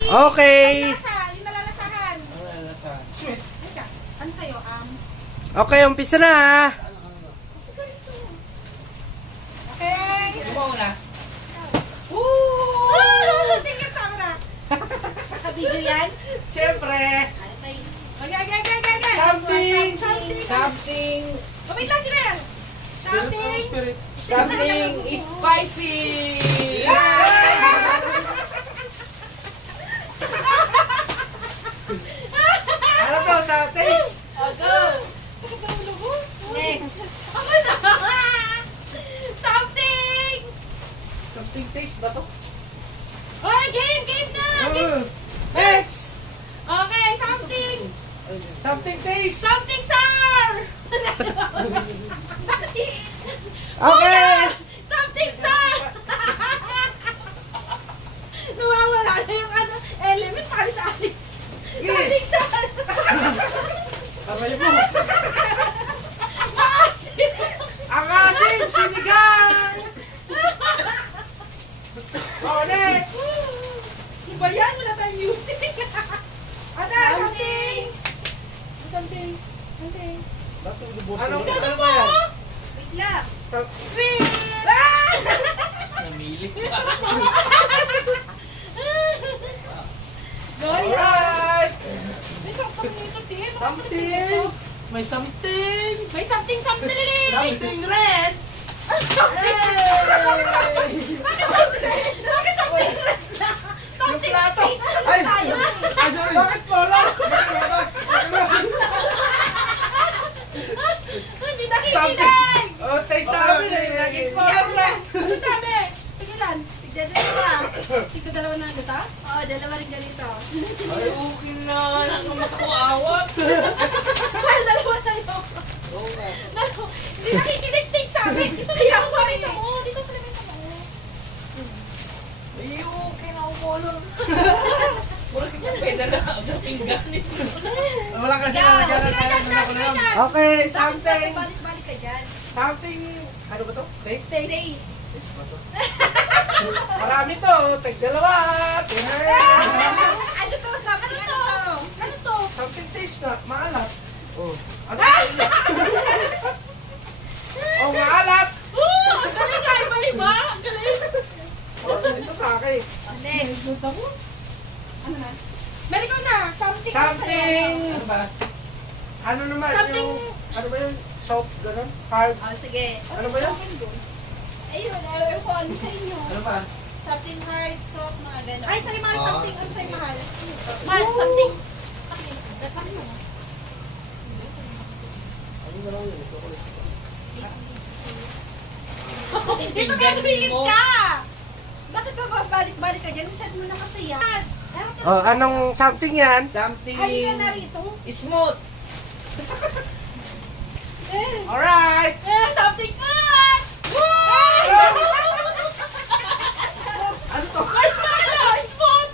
Okay. Yung nalalasahan. Nalalasahan. Sweet. Teka, ano sa'yo? Okay, umpisa na. Sigarito. Okay. Di ba una? Tingin sa camera. Naka-video yan? Siyempre. Okay. Okay. Something. Something. Wait lang si Mel. Something. Something is spicy. Ano to sa taste? Go. Next. Ako na. Something. Something taste ba to? Oy, game na. Game. Next. Okay, something. Something taste. Something sour. Okay. Something sour. Nawawala na yung element pali sa alis. Something sour. Aray mo. Maasim. Ang asim, sinigang. Oh, next. Ano ba yan? Wala tayong music. Ano? Something. Anong Ano ano mo? ba yan? Wait lang. Sweet. Namili. Alright. May something dito, Tim. Something. May something. May something. Something red. Bakit something? Something plato. taste. Ay, bakit polo? Hindi nakikinig. Oh, taste sa amin eh. Naging polo lang. Ano sabi? Tigilan. Tigda dalawa na dito? Oo, dalawa rin ganito. Ay, okay na. Nakamat ko awat. Mahal, dalawa sa'yo. Oo nga. Dalawa. Hindi nakikinig taste sa amin. Dito lang sa mesa mo. Dito sa mesa mo. Ay, okay na ako lang. Mura kang pwede na ako sa pingganit. Wala kasi na Okay, something. Balik-balik ka dyan. Something. Ano ba to? Taste? Taste. Marami to. Tag-dalawa. Ano to? Sabi ano to? Ano to? Something taste nga. Maalat. Oh. Ano? Oh, maalat. Ang galing ka. Iba-iba. Ang galing. Oh, ito sa akin. Next. Ano na? Meron ko na. Something. Something. Ano ba? Ano naman Something. yung... Ano ba yun? Soap, gano'n? Hard. Oh, sige. Ano ba yun? Ayun, ayaw ko ano sa inyo. Ano ba? Something hard, soft, mga gano'n. Ay, sa'yo mahal. Ah, Something. Ano sige. sa'yo mahal? Mahal, something. Pakinggan mo. Dito kaya tumilit ka! Bakit ba balik-balik ka dyan? Set mo na kasi yan. Oh, anong something yan? Something Halika na rito. smooth. Alright! Something smooth! Ano to? Marshmallow! Smooth!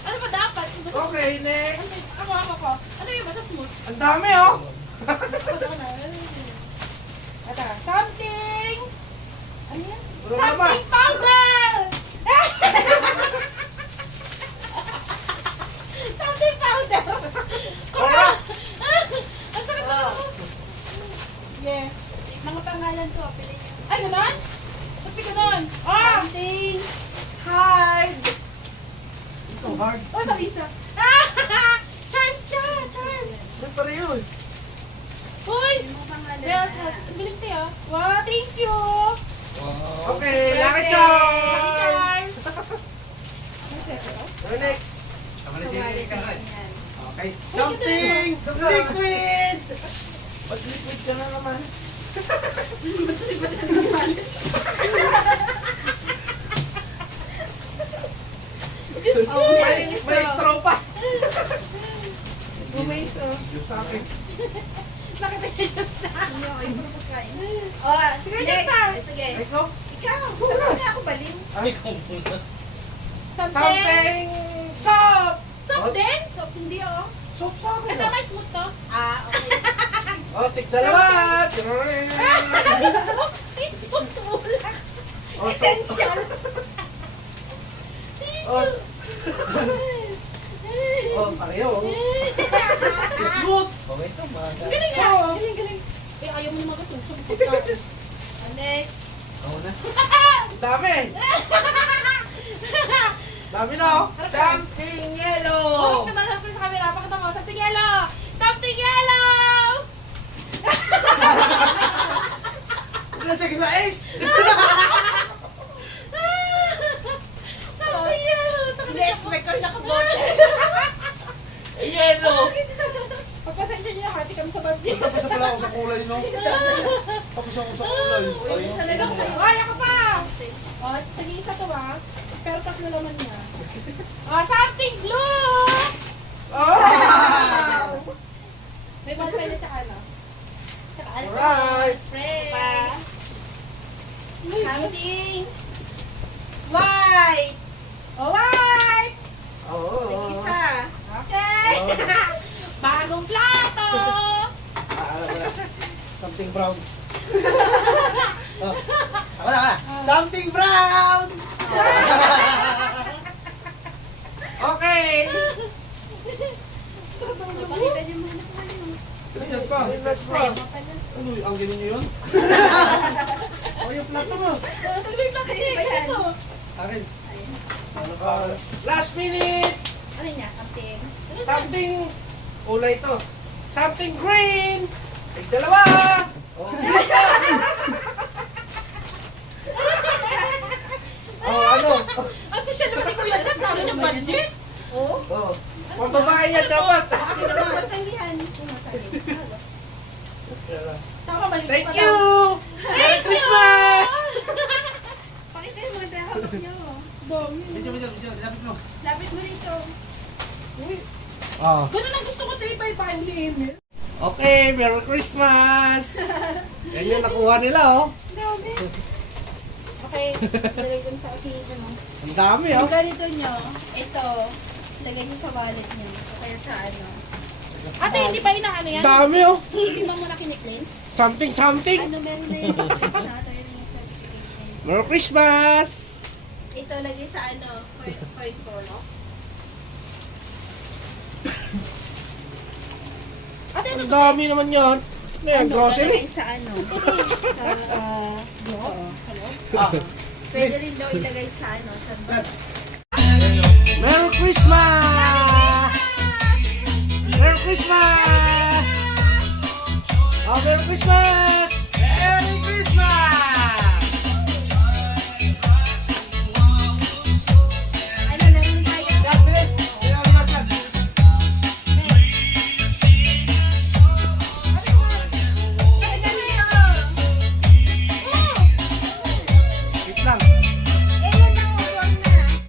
Ano ba dapat? Okay, next. Ako. Ano yung basta smooth? Ang dami oh. Ata, something! Ano yan? Wala naman. Something powder! Something powder! Kura! Ang sarap na ito. Yeah. Mga pangalan to, pili niyo. Ay, gano'n? Ba't may gano'n? Ah! Something hard. Ito, hard. Oh, Salisa. Charles siya! Charles! Ano pa rin yun? Uy! Mga pangalan Well, na. biling tayo. Wow, thank you! Wow. Okay, Lucky Swerte. Charms! Charles! So, next. Sumali din yan. Okay. Something liquid! Pag-liquid ka na naman. Diyos ko! Oh, May straw pa. May straw. Sa akin. Nakatayos na. Ano yung ibang pagkain? Oh, Sige, next. pa. Sige. Ikaw? Ikaw. Tapos na ako baliw. Ay, kung muna. Something! Something soap! Soap din? So, hindi oh. Soap sa akin. Ito may smooth to. Ah, okay. Oh, tig-dalawa. Tissue tulak. Oh, soap. Essential. Oh. Oh, pareho. Smooth. Okay ito, mga Galing So, nga. Galing, galing. Eh, ayaw mo naman matusok. Pagkain. Next. Ako na. ang dami. Dami na oh. Something yellow! Oh, katahan ko sa camera. Pakita mo. Something yellow! Something yellow! Lasag sa ice. Something yellow! Hindi expect ko nakabote. Yellow! Pagpasensya niyo, hati kami sa budget. Tapos na pala ako sa kulay, no? Tapos ako sa kulay. Uy, isa na lang sa'yo. Ay, ako pa! Oh, tag-iisa to ah. Pero tatlo naman niya. Oh, something blue! Oh! May ballpen at saka ano? Tsaka alcohol. Alright. Spray. Pa. Something. White. Oh, white! Oo. Isa. Okay! Bagong plato! Something brown. Oh. Ako na. Something brown! Okay! Ipakita niyo muna kung ano. Sige pa. Ayaw mo pala. Ano, ang gawin niyo yun? Oh, yung plato mo. Tuloy plato niya. Ba yan? Ito. Akin. Ano pa? Last minute! Ano niya? Something. Ano siya? Something kulay to. Something green! Dalawa! Oh, oh ano? Ang social naman ni Kuya Jack. Sabi ng budget. Oh? Oh, pambabae yan dapat. Magsangihan. Tama, balik Thank pa you! daw. Merry Christmas! Pakita yung mga hawak niyo. Dami. Medyo, lapit mo. Lapit mo rito. Oh. Ganun ang gusto ko 3 pa hindi email. Okay, Merry Christmas! Yan yung nakuha nila, oh. Dami. Okay, lagay ko sa aking ano. Ang dami, oh. Yung ganito nyo, ito, lagay nyo sa wallet nyo. O kaya sa ano. Ate, hindi pa inaano yan? Ang dami, oh. Hindi mo muna kiniklaim? Something. Ano meron na yung sa ito yung certificate nyo. Merry Christmas! Ito, lagay sa ano, coin purse. Ate, ano Ang dami naman yan. Ano yan, grocery? Lagay sa ano, sa, dito. Pwede rin daw ilagay sa ano, sa bag. Merry Christmas! Merry Christmas! Oh, Merry Christmas!